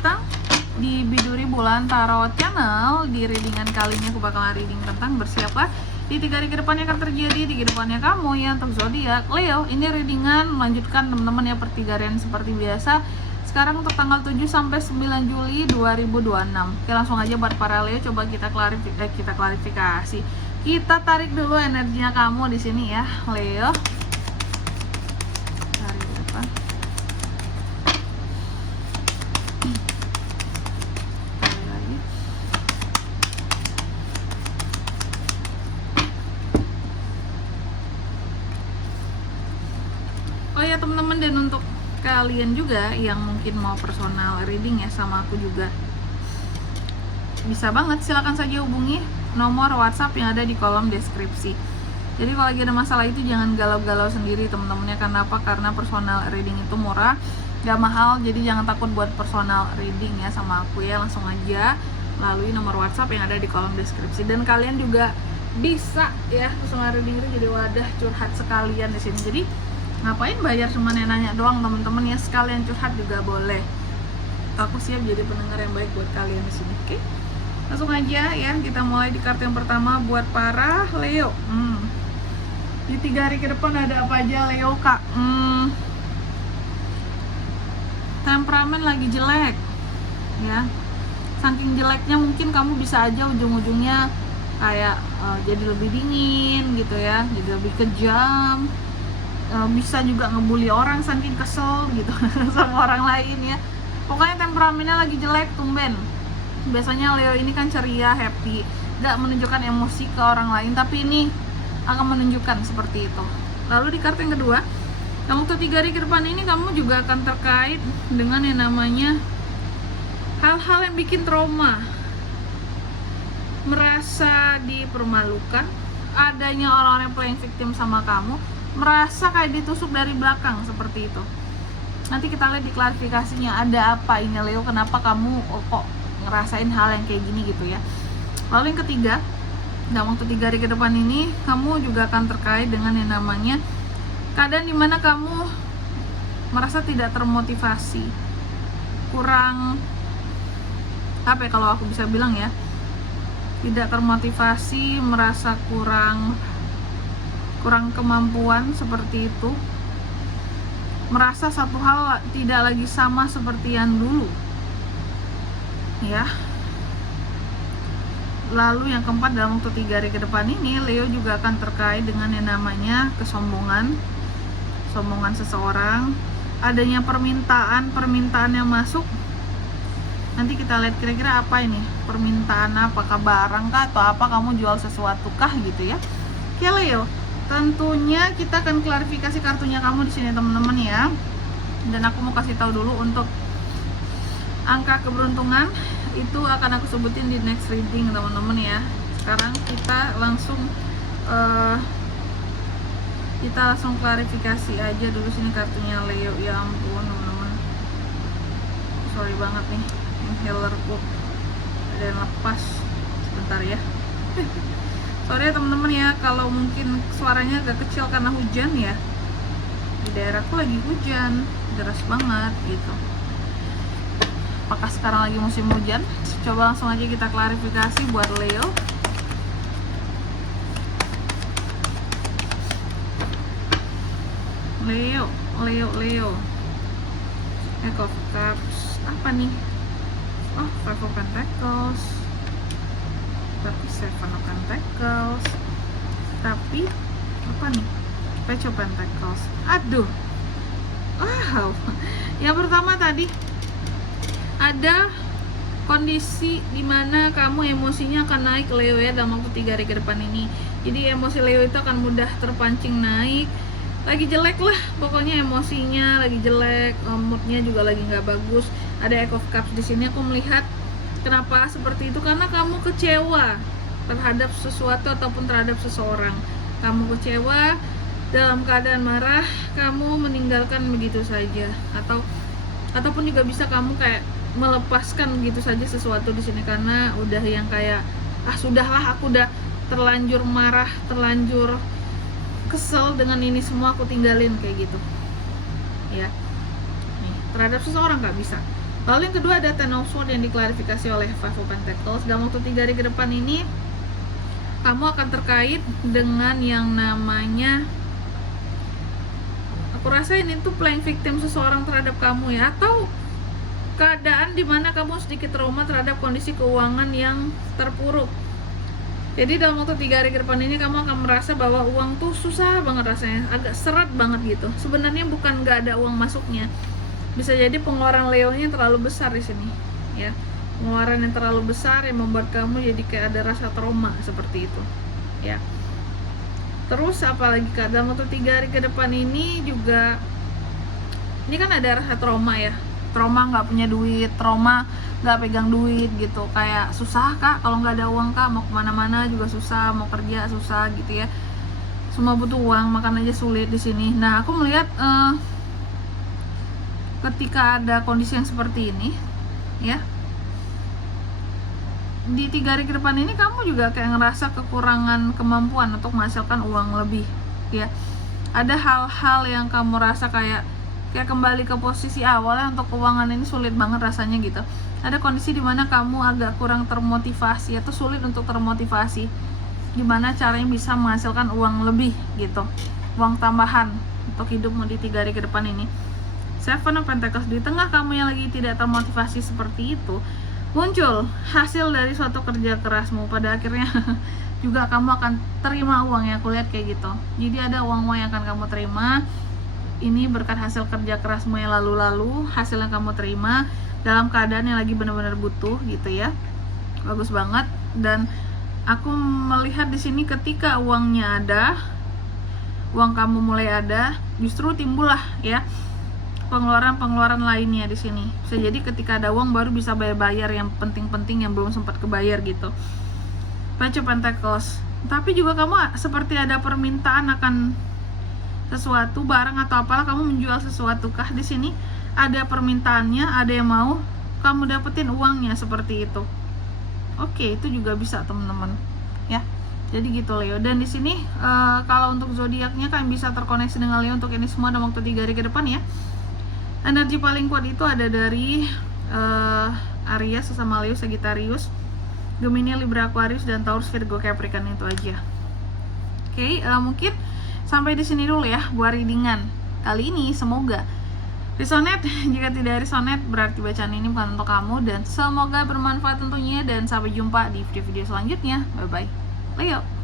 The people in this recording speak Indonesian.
datang di Biduri Bulan Tarot Channel. Di readingan kali ini aku bakalan reading tentang bersiaplah di 3 hari ke depannya akan terjadi di kehidupannya kamu ya untuk zodiak Leo. Ini readingan melanjutkan teman-teman ya pertigarian seperti biasa. Sekarang untuk tanggal 7 sampai 9 Juli 2026. Oke, langsung aja buat para Leo coba kita klarifikasi. Kita tarik dulu energinya kamu di sini ya, Leo. Tarik ke depan. Tarik lagi. Oh ya teman-teman, dan untuk kalian juga yang mungkin mau personal reading ya sama aku juga, bisa banget, silakan saja hubungi nomor WhatsApp yang ada di kolom deskripsi. Jadi kalau lagi ada masalah itu jangan galau-galau sendiri teman-temannya. Karena apa? Karena personal reading itu murah, gak mahal. Jadi jangan takut buat personal reading ya sama aku ya. Langsung aja lalui nomor WhatsApp yang ada di kolom deskripsi. Dan kalian juga bisa ya personal reading itu jadi wadah curhat sekalian di sini. Jadi ngapain bayar cuma nanya doang teman-teman ya, sekalian curhat juga boleh. Aku siap jadi pendengar yang baik buat kalian di sini. Oke, langsung aja ya, kita mulai di kartu yang pertama buat para Leo. Di 3 hari ke depan ada apa aja Leo kak? Temperamen lagi jelek ya. Saking jeleknya mungkin kamu bisa aja ujung-ujungnya kayak jadi lebih dingin gitu ya, jadi lebih kejam. Bisa juga ngebully orang saking kesel gitu sama orang lain ya. Pokoknya temperamennya lagi jelek, tumben. Biasanya Leo ini kan ceria, happy, gak menunjukkan emosi ke orang lain, tapi ini akan menunjukkan seperti itu. Lalu di kartu yang kedua, kamu tuh 3 hari ke depan ini kamu juga akan terkait dengan yang namanya hal-hal yang bikin trauma, merasa dipermalukan, adanya orang-orang yang playing victim sama kamu, merasa kayak ditusuk dari belakang seperti itu. Nanti kita lihat di klarifikasinya ada apa ini Leo, kenapa kamu kok ngerasain hal yang kayak gini gitu ya. Lalu yang ketiga, dalam waktu 3 hari ke depan ini kamu juga akan terkait dengan yang namanya keadaan dimana kamu merasa tidak termotivasi, kurang apa ya kalau aku bisa bilang ya, tidak termotivasi, merasa kurang kemampuan seperti itu, merasa satu hal tidak lagi sama seperti yang dulu ya. Lalu yang keempat, dalam waktu 3 hari ke depan ini Leo juga akan terkait dengan yang namanya sombongan seseorang, adanya permintaan yang masuk. Nanti kita lihat kira-kira apa ini permintaan, apakah barang kah atau apa, kamu jual sesuatu kah gitu ya. Oke Leo, tentunya kita akan klarifikasi kartunya kamu di sini teman-teman ya. Dan aku mau kasih tahu dulu untuk angka keberuntungan itu akan aku sebutin di next reading teman-teman ya. Sekarang kita langsung klarifikasi aja dulu sini kartunya Leo. Ya ampun teman-teman, sorry banget nih, inhalerku ada yang lepas sebentar ya. Sorry ya teman-teman ya kalau mungkin suaranya agak kecil karena hujan ya. Di daerahku lagi hujan deras banget gitu. Apakah sekarang lagi musim hujan? Coba langsung aja kita klarifikasi buat Leo. Leo. Eight of Cups. Apa nih? Oh, Five of Pentacles. Tapi Seven of Pentacles. Tapi apa nih? Page of Pentacles. Aduh. Wow. Yang pertama tadi ada kondisi dimana kamu emosinya akan naik Leo ya dalam waktu 3 hari ke depan ini. Jadi emosi Leo itu akan mudah terpancing naik. Lagi jelek lah pokoknya emosinya, lagi jelek, moodnya juga lagi nggak bagus. Ada Eight of Cups di sini, aku melihat kenapa seperti itu, karena kamu kecewa terhadap sesuatu ataupun terhadap seseorang. Kamu kecewa, dalam keadaan marah, kamu meninggalkan begitu saja, ataupun juga bisa kamu kayak melepaskan begitu saja sesuatu di sini karena udah yang kayak sudahlah, aku udah terlanjur marah, terlanjur kesel dengan ini semua, aku tinggalin kayak gitu ya. Nih, terhadap seseorang nggak bisa, Lalu yang kedua ada Ten of Swords yang diklarifikasi oleh Five of Pentacles. Dalam waktu 3 hari ke depan ini kamu akan terkait dengan yang namanya, aku rasa ini tuh playing victim seseorang terhadap kamu ya, atau keadaan dimana kamu sedikit trauma terhadap kondisi keuangan yang terpuruk. Jadi dalam waktu 3 hari ke depan ini kamu akan merasa bahwa uang tuh susah banget rasanya, agak seret banget gitu. Sebenarnya bukan nggak ada uang masuknya, bisa jadi pengeluaran Leo-nya terlalu besar di sini ya. Pengeluaran yang terlalu besar yang membuat kamu jadi kayak ada rasa trauma seperti itu ya. Terus apalagi dalam waktu 3 hari ke depan ini juga, ini kan ada rasa trauma ya, trauma nggak punya duit, trauma nggak pegang duit gitu, kayak susah kak kalau nggak ada uang kak, mau kemana-mana juga susah, mau kerja susah gitu ya, semua butuh uang, makan aja sulit di sini. Nah aku melihat ketika ada kondisi yang seperti ini ya, di 3 hari ke depan ini kamu juga kayak ngerasa kekurangan kemampuan untuk menghasilkan uang lebih ya. Ada hal-hal yang kamu rasa kayak kembali ke posisi awalnya, untuk keuangan ini sulit banget rasanya gitu. Ada kondisi dimana kamu agak kurang termotivasi atau sulit untuk termotivasi, gimana caranya bisa menghasilkan uang lebih gitu, uang tambahan untuk hidupmu di 3 hari ke depan ini. Seven of Pentacles, di tengah kamu yang lagi tidak termotivasi seperti itu, muncul hasil dari suatu kerja kerasmu. Pada akhirnya juga kamu akan terima uang ya, aku lihat kayak gitu. Jadi ada uang-uang yang akan kamu terima, ini berkat hasil kerja kerasmu yang lalu-lalu, hasil yang kamu terima dalam keadaan yang lagi benar-benar butuh gitu ya. Bagus banget. Dan aku melihat di sini ketika uangnya ada, uang kamu mulai ada, justru timbullah ya pengeluaran-pengeluaran lainnya di sini. Bisa jadi ketika ada uang baru bisa bayar-bayar yang penting-penting yang belum sempat kebayar gitu. Page of Pentacles. Tapi juga kamu seperti ada permintaan akan sesuatu, barang atau apalah, kamu menjual sesuatu kah di sini? Ada permintaannya, ada yang mau kamu dapetin uangnya seperti itu. Oke, itu juga bisa teman-teman ya. Jadi gitu Leo. Dan di sini kalau untuk zodiaknya kan bisa terkoneksi dengan Leo untuk ini semua dalam waktu 3 hari ke depan ya. Energi paling kuat itu ada dari Aries sesama Leo, Sagittarius, Gemini, Libra, Aquarius, dan Taurus, Virgo, Capricorn, itu aja. Oke, mungkin sampai di sini dulu ya buat readingan kali ini. Semoga resonate. Jika tidak resonate berarti bacaan ini bukan untuk kamu, dan semoga bermanfaat tentunya. Dan sampai jumpa di video-video selanjutnya. Bye bye Leo.